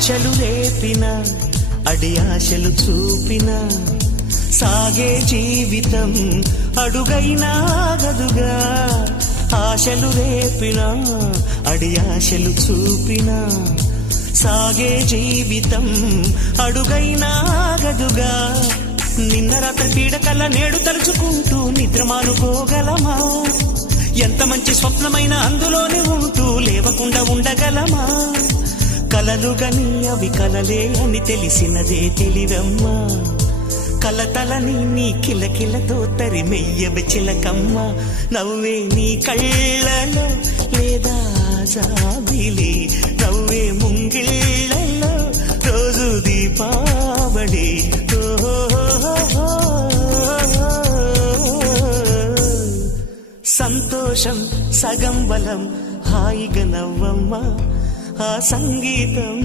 ఆశలు రేపిన అడి ఆశలు చూపిన సాగే జీవితం అడుగైనా గదుగా ఆశలు రేపిన అడి ఆశలు చూపిన సాగే జీవితం అడుగైనా గదుగా నిన్న రాత్రి పీడకల్లా నేడు తలుచుకుంటూ నిద్రమానుకోగలమా ఎంత మంచి స్వప్నమైన అందులోనే ఉంటూ లేవకుండా ఉండగలమా గని అవి కలలే అని తెలిసినదే తెలివమ్మా కలతలని నీ కిలకిలతో తరిమెయ్యవి చిలకమ్మ నవ్వే నీ కళ్ళలో లేదా జాబిలి నవ్వే ముంగిళ్ళలో రోజు దీపావళి సంతోషం సగం బలం హాయిగా నవ్వమ్మా ఆ సంగీతం